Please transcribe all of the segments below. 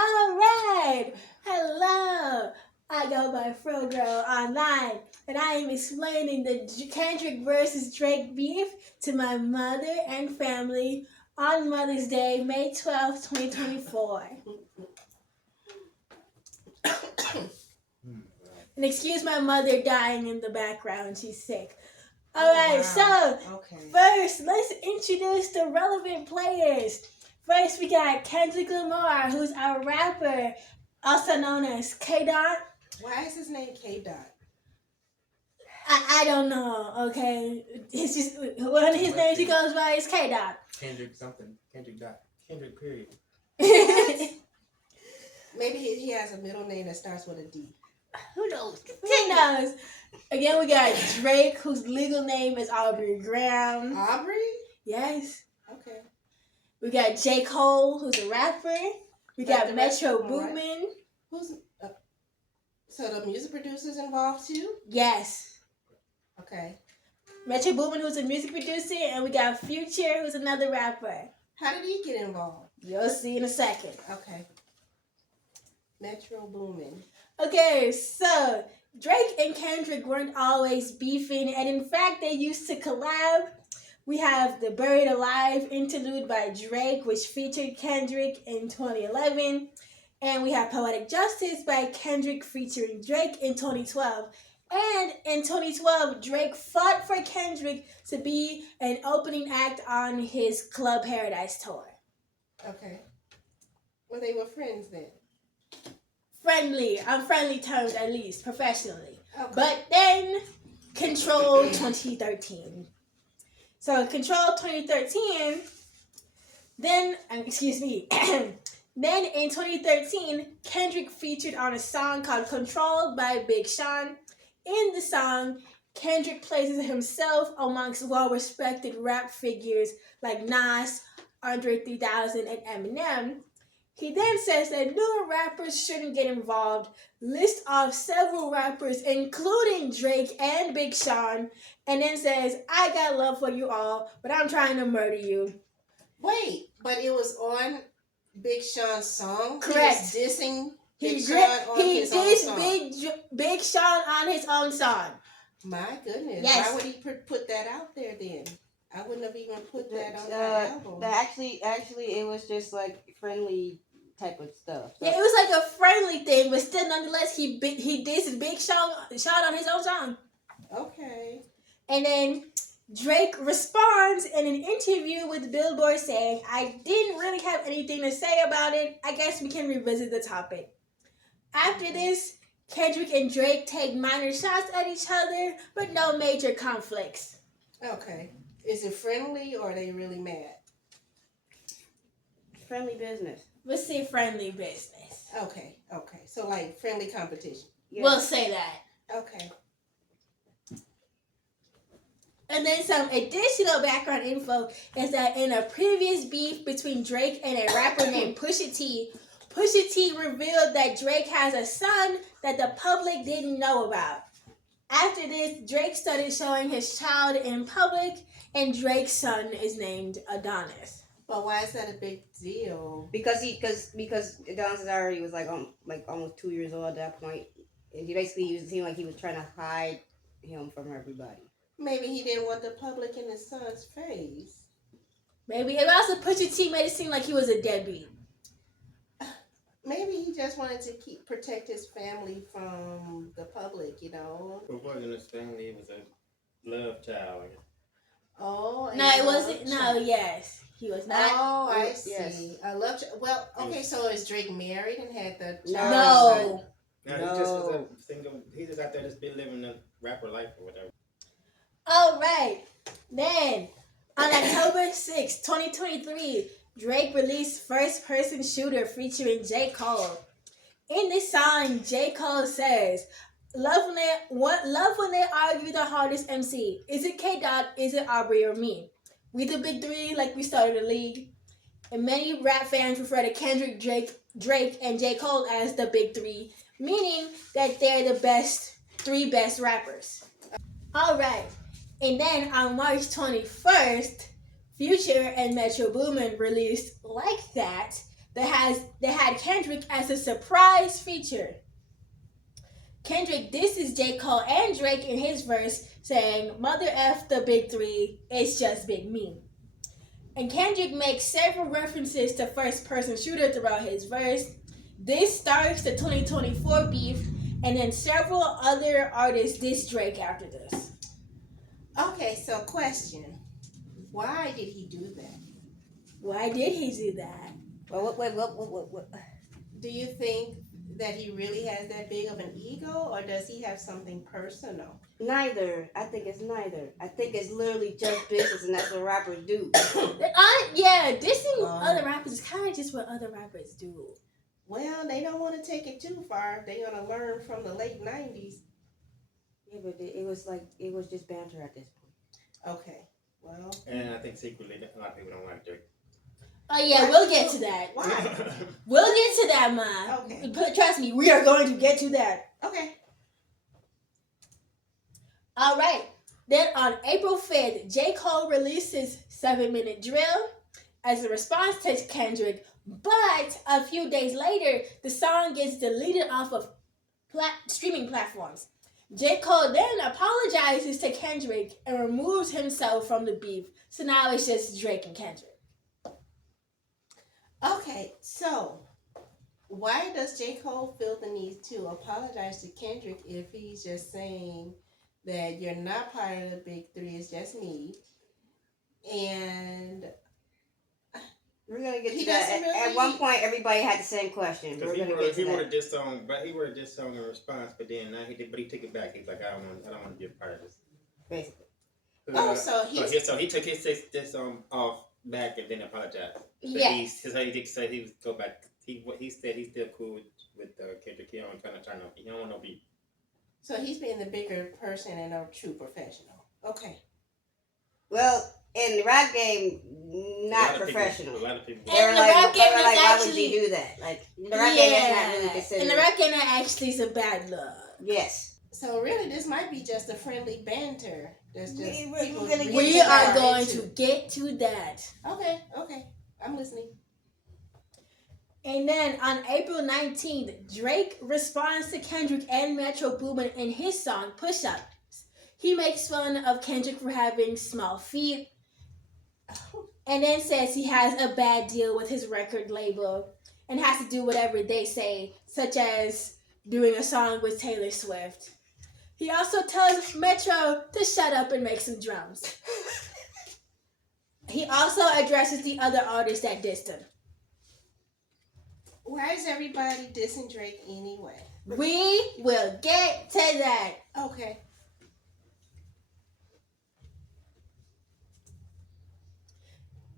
All right. Hello. I go by Fro Girl online, and I am explaining the Kendrick versus Drake beef to my mother and family on Mother's Day, May 12th, 2024. And excuse my mother dying in the background. She's sick. All right, wow. So first, let's introduce the relevant players. First, we got Kendrick Lamar, who's our rapper, also known as K-Dot. Why is his name K-Dot? I don't know, okay? It's just one of his names he goes by is K-Dot. Kendrick something. Kendrick dot. Kendrick period. Maybe he has a middle name that starts with a D. Who knows? Who knows? Again, we got Drake, whose legal name is Aubrey Graham. Aubrey? Yes. Okay. We got J. Cole, who's a rapper. We got Metro Boomin. Right. Who's so the music producers involved too? Yes. Okay. Metro Boomin, who's a music producer, and we got Future, who's another rapper. How did he get involved? You'll see in a second. Okay. Metro Boomin. Okay, so Drake and Kendrick weren't always beefing, and in fact, they used to collab. We have the Buried Alive interlude by Drake, which featured Kendrick in 2011. And we have Poetic Justice by Kendrick featuring Drake in 2012. And in 2012, Drake fought for Kendrick to be an opening act on his Club Paradise tour. Okay. Well, they were friends then. Friendly, on friendly terms at least, professionally. Okay. But then, Control 2013. So, Control 2013, then in 2013, Kendrick featured on a song called Control by Big Sean. In the song, Kendrick places himself amongst well-respected rap figures like Nas, Andre 3000, and Eminem. He then says that newer rappers shouldn't get involved, lists off several rappers, including Drake and Big Sean, and then says, I got love for you all, but I'm trying to murder you. Wait, but it was on Big Sean's song? Correct. He was dissing Big Sean on his own song? Big Sean on his own song. My goodness. Yes. Why would he put that out there then? I wouldn't have even put that on that album. Actually, it was just like friendly type of stuff. So. Yeah, it was like a friendly thing, but still, nonetheless, he dissed Big Sean on his own song. Okay. And then Drake responds in an interview with Billboard saying, I didn't really have anything to say about it. I guess we can revisit the topic. After this, Kendrick and Drake take minor shots at each other, but no major conflicts. Okay. Is it friendly or are they really mad? Friendly business. Let's say friendly business. Okay. So like friendly competition. Yeah. We'll say that. Okay. And then some additional background info is that in a previous beef between Drake and a rapper named Pusha T revealed that Drake has a son that the public didn't know about. After this, Drake started showing his child in public, and Drake's son is named Adonis. But why is that a big deal? Because Adonis already was like almost 2 years old at that point. And it seemed like he was trying to hide him from everybody. Maybe he didn't want the public in his son's face. Maybe. And also Pusha T made it seem like he was a deadbeat. Maybe he just wanted to protect his family from the public, you know. It wasn't his family, it was a love child. Oh. No, it wasn't. No, yes. He was not. Oh, I see. Yes. I love. Well, okay. So is Drake married and had the No. child? No, he just was a single. He just out there just been living a rapper life or whatever. All right. Then, on October 6, 2023, Drake released First Person Shooter featuring J. Cole. In this song, J. Cole says, Love when they argue the hardest MC. Is it K-Dot, is it Aubrey, or me? We the big three like we started a league. And many rap fans refer to Kendrick, Drake, and J. Cole as the big three, meaning that they're the three best rappers. All right. And then on March 21st, Future and Metro Boomin released Like That, that had Kendrick as a surprise feature. Kendrick disses J. Cole and Drake in his verse, saying, "Mother F the big three, it's just big me." And Kendrick makes several references to first-person shooter throughout his verse. This starts the 2024 beef, and then several other artists diss Drake after this. Okay, so question. Why did he do that? Why did he do that? Well, what? Do you think that he really has that big of an ego, or does he have something personal? Neither. I think it's neither. I think it's literally just business, and that's what rappers do. Dissing other rappers is kind of just what other rappers do. Well, they don't want to take it too far. They're going to learn from the late 90s. Yeah, but it was just banter at this point. Okay, well. And I think secretly a lot of people don't like Drake. Oh yeah, we'll get to that. Why? We'll get to that, man. Okay. Trust me, we are going to get to that. Okay. All right. Then on April 5th, J. Cole releases 7-Minute Drill as a response to Kendrick. But a few days later, the song gets deleted off of streaming platforms. J. Cole then apologizes to Kendrick and removes himself from the beef. So now it's just Drake and Kendrick. Okay, so why does J. Cole feel the need to apologize to Kendrick if he's just saying that you're not part of the big three, it's just me? And we're gonna get to that. At one point, everybody had the same question. Because he wrote a diss song, but he wrote a diss song in response. But then now but he took it back. He's like, I don't want to be a part of this. Basically. So he took his diss song off back and then apologized. Yes. He said he would go back. He said he's still cool with Kendrick. He don't trying to turn up. He don't want no beef. So he's being the bigger person and a true professional. Okay. Well, in the rap game, not professional. A lot of people. And the rap game is why actually, would you do that? Like the rap game is not really considered. And the rap game actually is a bad look. Yes. So really, this might be just a friendly banter. That's just we are going to get to that. Okay. I'm listening. And then on April 19th, Drake responds to Kendrick and Metro Boomin in his song Push Up. He makes fun of Kendrick for having small feet and then says he has a bad deal with his record label and has to do whatever they say, such as doing a song with Taylor Swift. He also tells Metro to shut up and make some drums. He also addresses the other artists that dissed him. Why is everybody dissing Drake anyway? We will get to that. Okay.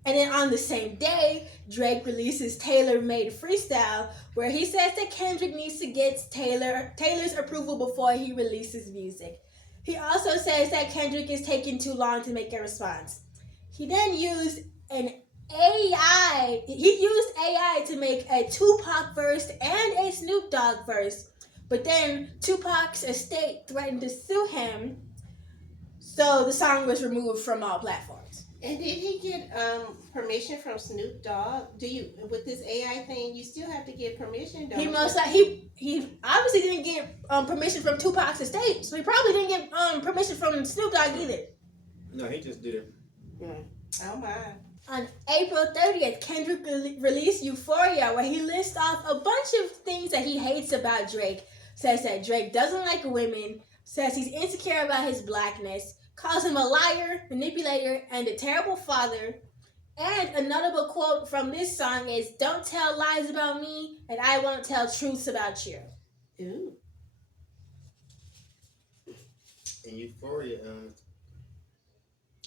And then on the same day, Drake releases Tailor-Made Freestyle, where he says that Kendrick needs to get Taylor's approval before he releases music. He also says that Kendrick is taking too long to make a response. He then used AI to make a Tupac verse and a Snoop Dogg verse, but then Tupac's estate threatened to sue him, so the song was removed from all platforms. And did he get permission from Snoop Dogg? With this AI thing, you still have to get permission, don't you? He obviously didn't get permission from Tupac's estate, so he probably didn't get permission from Snoop Dogg either. No, he just did it. Oh my. On April 30th, Kendrick released Euphoria, where he lists off a bunch of things that he hates about Drake. Says that Drake doesn't like women, says he's insecure about his blackness, calls him a liar, manipulator, and a terrible father. And a notable quote from this song is, "Don't tell lies about me, and I won't tell truths about you." Ooh. In Euphoria,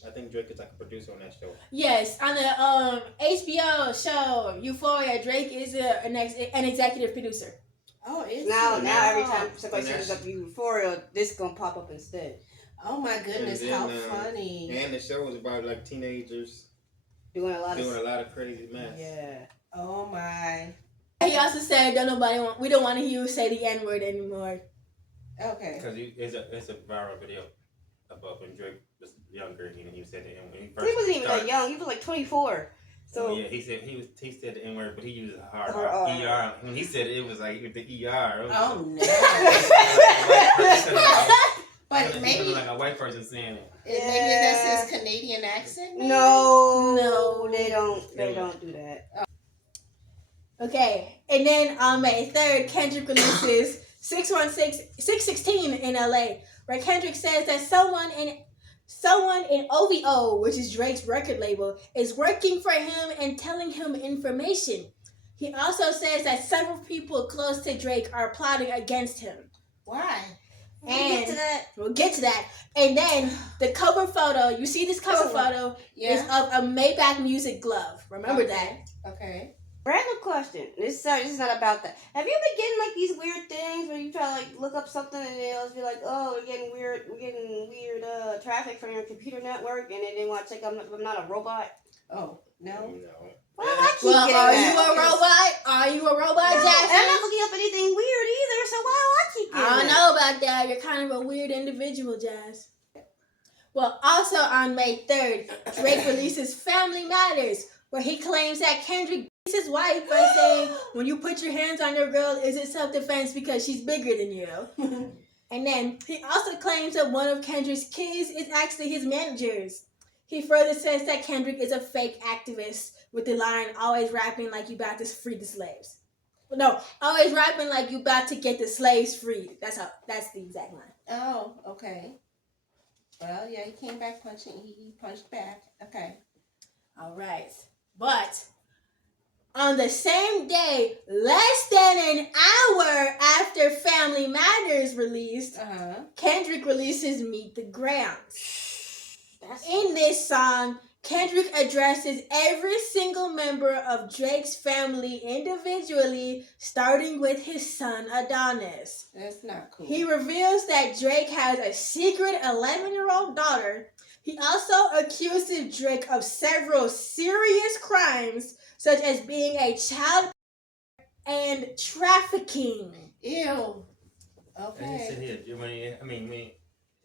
I think Drake is like a producer on that show. Yes, on the HBO show Euphoria, Drake is an executive producer. Oh, is now every time somebody searches up Euphoria, this is gonna pop up instead. Oh my goodness, then, how funny! And the show was about like teenagers doing a lot of crazy mess. Yeah. Oh my. He also said, we don't want to hear you say the N-word anymore. Okay. Because it's a viral video about when Drake was younger and he said that when he wasn't even that young. He was like 24. So yeah, he said the N word, but he used a hard Or, ER. When he said it was like the ER. It was Oh like, no! But it maybe sounded like a white person saying it. maybe that's his Canadian accent. Maybe? no, they don't do that. Okay, and then on May 3rd, Kendrick releases 616 in LA, where Kendrick says that someone in OVO, which is Drake's record label, is working for him and telling him information. He also says that several people close to Drake are plotting against him. Why? And we'll get to that. And then the cover photo, you see this cover photo is of a Maybach music glove. Remember that. Okay. Random question. This is not about that. Have you been getting like these weird things where you try to like look up something and they'll be like, oh, we're getting weird traffic from your computer network, and then they want to check I'm not a robot? Oh no. No. Why do I keep Well, getting are that? you a robot? Are you a robot, No, Jackson? and I'm not looking up anything weird either, so why do I keep getting I don't that? know about that. You're kind of a weird individual, Jazz. Well, also on May 3rd, Drake releases Family Matters, where he claims that Kendrick beats his wife by saying, when you put your hands on your girl, is it self-defense because she's bigger than you? And then he also claims that one of Kendrick's kids is actually his manager's. He further says that Kendrick is a fake activist with the line, always rapping like you about to free the slaves. No, always rapping like you about to get the slaves freed. That's the exact line. Oh, okay. Well, yeah, he came back punching. He punched back. Okay. All right. But on the same day, less than an hour after Family Matters released, Kendrick releases Meet the Grams. In this song, Kendrick addresses every single member of Drake's family individually, starting with his son Adonis. That's not cool. He reveals that Drake has a secret 11-year-old daughter. He also accuses Drake of several serious crimes, such as being a child and trafficking. Ew. And he Okay. said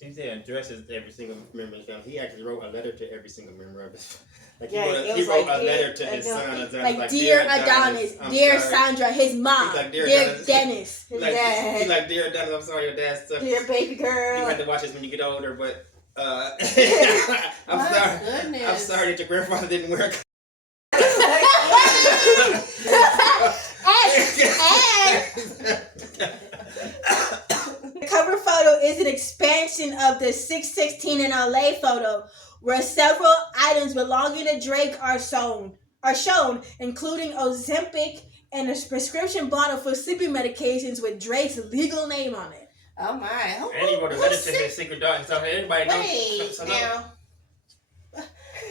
he said addresses every single member of his family. He actually wrote a letter to every single member of his. Like he wrote a letter to his son. Adonis, like dear Adonis, dear Sandra, his mom, He's like, dear Adonis. Dennis, His Like, dad. he's like, dear Adonis, I'm sorry your dad sucks. Dear baby You girl. have to watch this when you get older, but My goodness. I'm sorry that your grandfather didn't work. The cover photo is an expansion of the 616 in LA photo, where several items belonging to Drake are shown, including Ozempic and a prescription bottle for sleeping medications with Drake's legal name on it. Oh my. And he wrote a letter to his secret daughter, so everybody knows. Wait, now.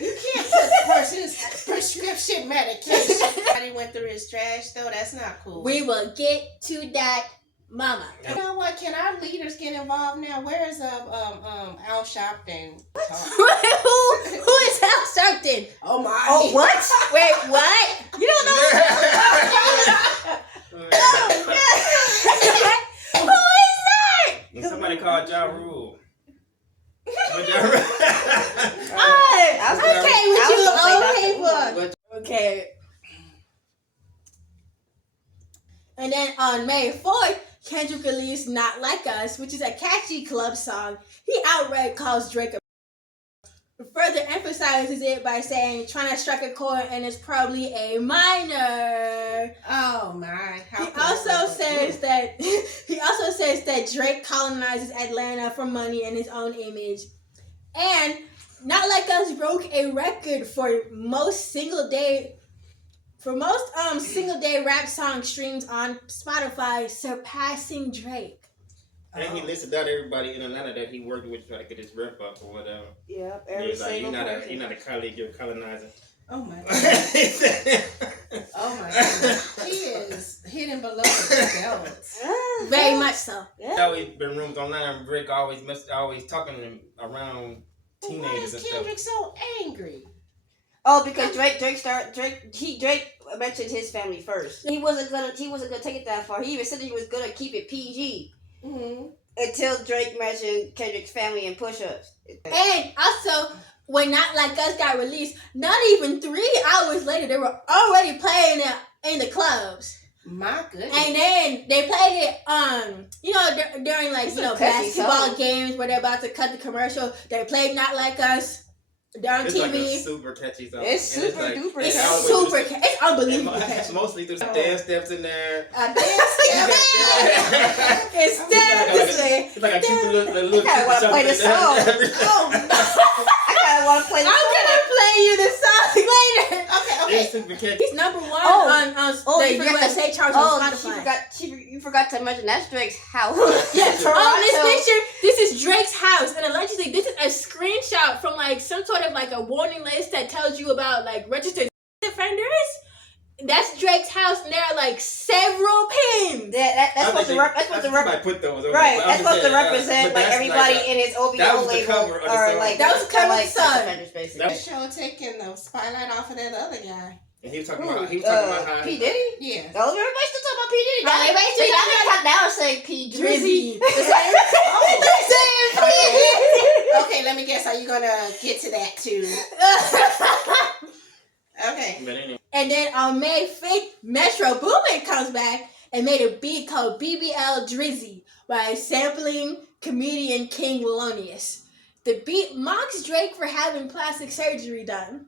You can't put a person's prescription medication. Somebody went through his trash, though. That's not cool. We will get to that, mama. You know what? Can our leaders get involved now? Where is Al Sharpton? Who is Al Sharpton? Oh my! Oh, what? Wait, what? You don't know? Who is that? And somebody called Ja Rule. Okay, with you old people. Okay. And then on May 4th, Kendrick released Not Like Us, which is a catchy club song. He outright calls Drake a further emphasizes it by saying trying to strike a chord and it's probably a minor. Oh my! He also says that Drake colonizes Atlanta for money and his own image. And Not Like Us broke a record for most single day rap song streams on Spotify, surpassing Drake. And he listed out everybody in Atlanta that he worked with to try to get his rep up or whatever. Yep, He every was like, single you're person. not a colleague, you're a colonizer. Oh my God! Oh my God! He is hidden below the belt. Very much so. There's always been rooms online. Drake always talking around Why teenagers is and stuff. Kendrick so angry? Oh, because Drake mentioned his family first. He wasn't gonna take it that far. He even said he was gonna keep it PG Mm-hmm. until Drake mentioned Kendrick's family and push-ups. And also, when Not Like Us got released, not even 3 hours later, they were already playing it in the clubs. My goodness. And then they played it, during like, It's you a know, catchy basketball song. games where they're about to cut the commercial. They played Not Like Us on It's TV. like a super catchy song. It's And super duper It's all the way super, through it's unbelievable catchy. It's mostly through the dance steps in there. It's It's like a cute little I kinda wanna play the song. Oh, I kind of want to play the I'm song. gonna play you the song later. Okay. It's super catchy. He's number 1 Oh. on the you forgot USA charts on Oh, Spotify. you forgot to mention that's Drake's house. Yeah, Toronto. on this picture, this is Drake's house, and allegedly this is a screenshot from like some sort of like a warning list that tells you about like registered offenders. That's Drake's house, and there are like several pins. That's supposed to represent. Put those on Right, there, but that's I'm supposed to just saying, represent but like that's everybody like in his OVO that was the label, cover of the or song. like That was the cover of like the song. sex offenders, basically. The show taking the spotlight off of that other guy. And he was talking about how P Diddy. Yeah. Oh, everybody still talking about P Diddy. Oh, everybody still talking now it's saying P Drizzy. Okay, let me guess. Are you gonna get to that too? Okay. But anyway. And then on May 5th, Metro Boomin comes back and made a beat called BBL Drizzy by sampling comedian King Wilonius. The beat mocks Drake for having plastic surgery done.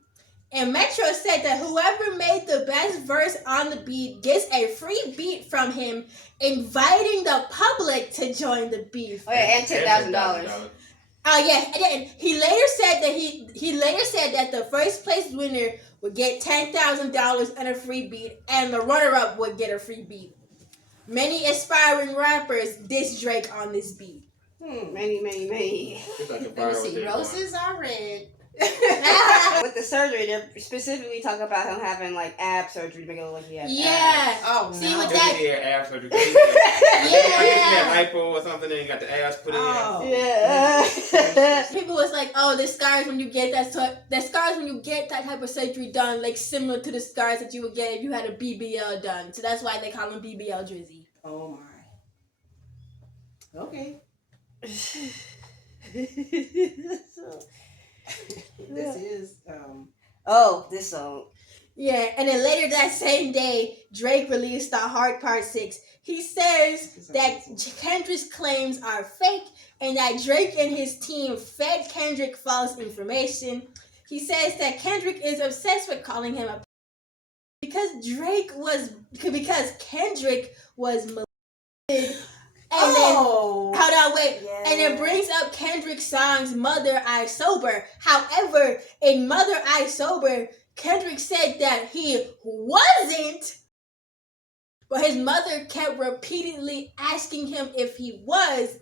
And Metro said that whoever made the best verse on the beat gets a free beat from him, inviting the public to join the beef. Oh yeah, and $10,000. Oh yeah, and then he later said that the first place winner would get $10,000 and a free beat, and the runner-up would get a free beat. Many aspiring rappers diss Drake on this beat. Many. It's like a Let me viral see. thing Roses are red. With the surgery, they're specifically talking about him having like ab surgery to make it look like he has abs. Yeah. Oh no. See, with Maybe that- he had abs surgery. Yeah. He had hypo or something, and he got the abs put in. Oh. Yeah. People was like, "Oh, the scars when you get that type of surgery done, like similar to the scars that you would get if you had a BBL done." So that's why they call him BBL Drizzy. Oh my. Okay. This is This song. Yeah, and then later that same day, Drake released the Hard Part 6. He says that Kendrick's claims are fake and that Drake and his team fed Kendrick false information. He says that Kendrick is obsessed with calling him a because Kendrick was molested. And then, hold on, wait. Yeah. And it brings up Kendrick's song's Mother I Sober. However, in Mother I Sober, Kendrick said that he wasn't, but his mother kept repeatedly asking him if he was,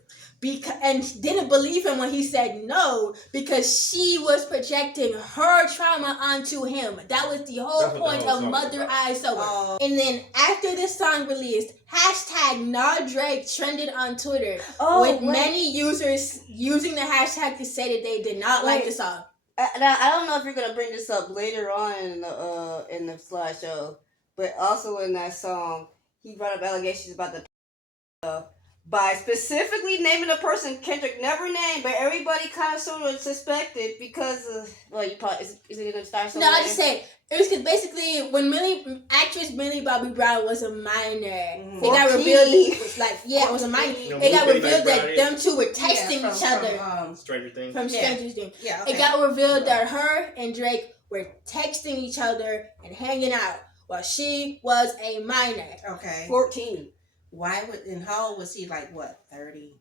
and didn't believe him when he said no, because she was projecting her trauma onto him. That was the whole point of Mother I Sober. And then after this song released, #NawDrake trended on Twitter, with many users using the hashtag to say that they did not like the song. Now, I don't know if you're gonna bring this up later on in the slideshow, but also in that song, he brought up allegations about the by specifically naming a person Kendrick never named, but everybody kind of sort of suspected because of you probably is it gonna start somewhere? No, I just say it was because basically when actress Millie Bobby Brown was a minor, it got revealed it was a minor. It got revealed that them two were texting each other From Stranger Things. from Stranger Things. Yeah. Okay. It got revealed that her and Drake were texting each other and hanging out while she was a minor. Okay. 14. Why would and how old was he? Like what? 30.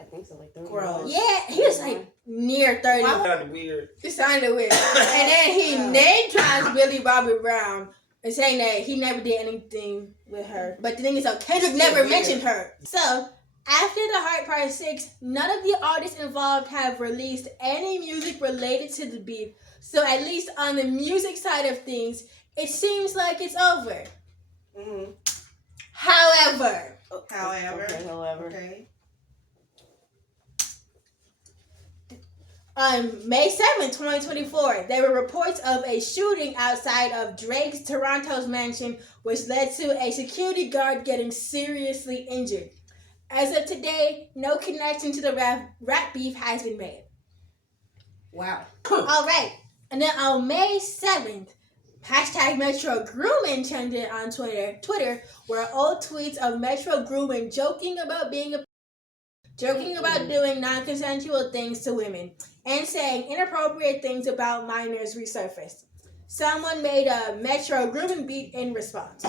I think so, like 30. Gross. Yeah, he was like near 30. Kind of weird. It sounded weird. And then he name drops Millie Bobby Brown and saying that he never did anything with her. But the thing is, Kendrick never mentioned her. So, after the Heart Part 6, none of the artists involved have released any music related to the beef. So, at least on the music side of things, it seems like it's over. Mm-hmm. However. Okay. On May 7th, 2024, there were reports of a shooting outside of Drake's Toronto's mansion, which led to a security guard getting seriously injured. As of today, no connection to the rap beef has been made. Wow. All right. And then on May 7th, hashtag Metro Grooming trended on Twitter were old tweets of Metro Grooming joking about doing non-consensual things to women and saying inappropriate things about minors resurfaced. Someone made a Metro Grooming beat in response.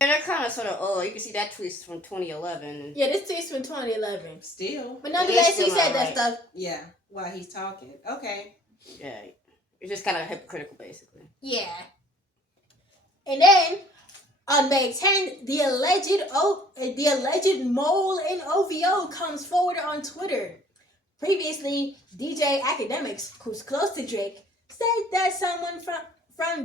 And they're kind of sort of old. You can see that tweet's from 2011. Yeah, this tweet's from 2011. Still. But nonetheless, he said that stuff. Yeah, while he's talking. Okay. Yeah. It's just kind of hypocritical, basically. Yeah. And then on May 10th, the alleged mole in OVO comes forward on Twitter. Previously, DJ Academics, who's close to Drake, said that someone from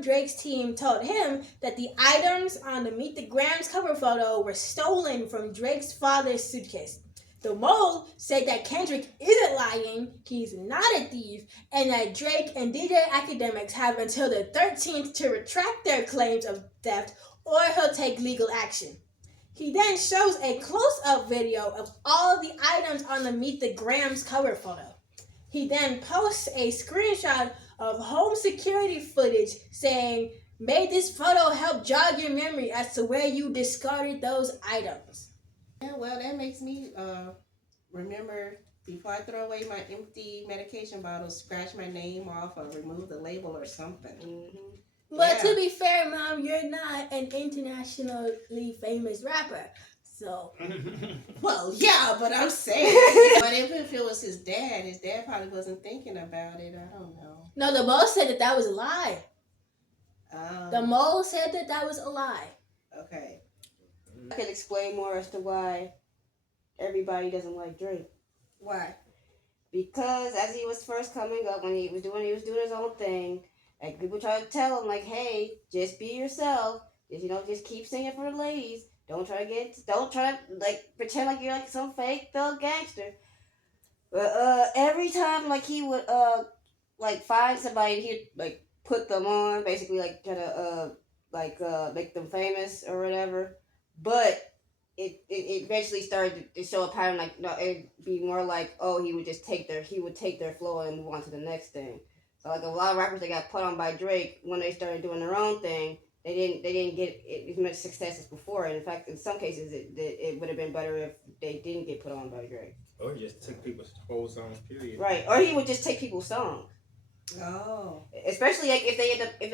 Drake's team told him that the items on the Meet the Grams cover photo were stolen from Drake's father's suitcase. The mole said that Kendrick isn't lying, he's not a thief, and that Drake and DJ Academics have until the 13th to retract their claims of theft or he'll take legal action. He then shows a close-up video of all the items on the Meet the Grams cover photo. He then posts a screenshot of home security footage saying, "May this photo help jog your memory as to where you discarded those items." Yeah, well, that makes me remember, before I throw away my empty medication bottle, scratch my name off or remove the label or something. Mm-hmm. But to be fair, Mom, you're not an internationally famous rapper. So. Well, yeah, but I'm saying. But if it was his dad probably wasn't thinking about it. I don't know. No, the mole said that was a lie. The mole said that was a lie. Okay. I could explain more as to why everybody doesn't like Drake. Why? Because as he was first coming up, when he was doing his own thing, like people try to tell him, like, hey, just be yourself. Just keep singing for the ladies. Don't try to like pretend like you're like some fake thug gangster. But every time like he would like find somebody, he'd like put them on, basically like try to make them famous or whatever. But it eventually started to show a pattern, like, no, it'd be more like, oh, he would take their flow and move on to the next thing. So like a lot of rappers that got put on by Drake, when they started doing their own thing, they didn't get as much success as before. And in fact, in some cases, it would have been better if they didn't get put on by Drake. Or he just took people's whole songs, period. Right, or he would just take people's songs. Oh. Especially like if they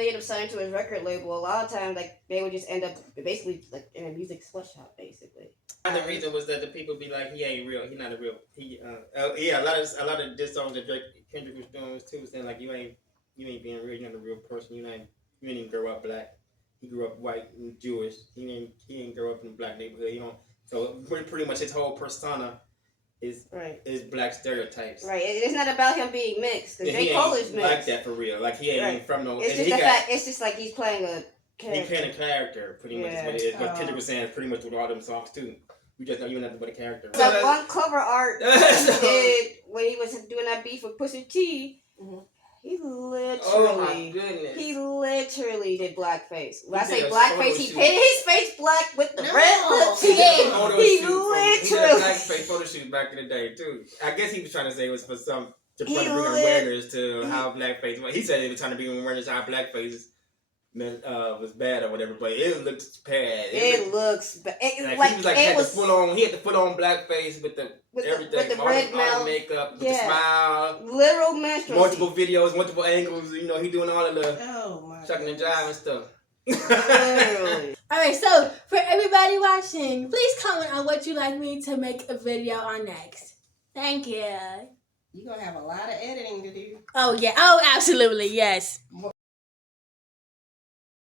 end up signing to his record label, a lot of times like they would just end up basically like in a music sweatshop, basically. And the reason was that the people be like, he ain't real. He not a real. A lot of diss songs that Kendrick was doing was too, saying like you ain't being real. You're not a real person. You didn't even grow up black. He grew up white and Jewish. He didn't grow up in a black neighborhood. So pretty much his whole persona is black stereotypes. Right. It's not about him being mixed. Because J. Cole is mixed. Like that for real. Like he ain't from no. It's just the fact. It's just like he's playing a character. He's playing a character. Pretty much is what it is. What Kendrick was saying is pretty much with all them songs too. You just know you nothing but a character. That one cover art he did when he was doing that beef with Pusha T. Mm-hmm. He literally did blackface. When I say blackface, he painted his face black with the red lips. He did a blackface photo shoot back in the day too. I guess he was trying to say it was to bring awareness to how blackface. He said he was trying to bring awareness to how blackface was bad or whatever, but it looks bad. It looks bad. He was like had the full on blackface with everything, with the all red mouth, makeup, with the smile, literal minstrelsy, multiple videos, multiple angles. He doing all of the chucking and jive and stuff. Literally. Alright, so for everybody watching, please comment on what you'd like me to make a video on next. Thank you. You're gonna have a lot of editing to do. Oh yeah. Oh, absolutely. Yes.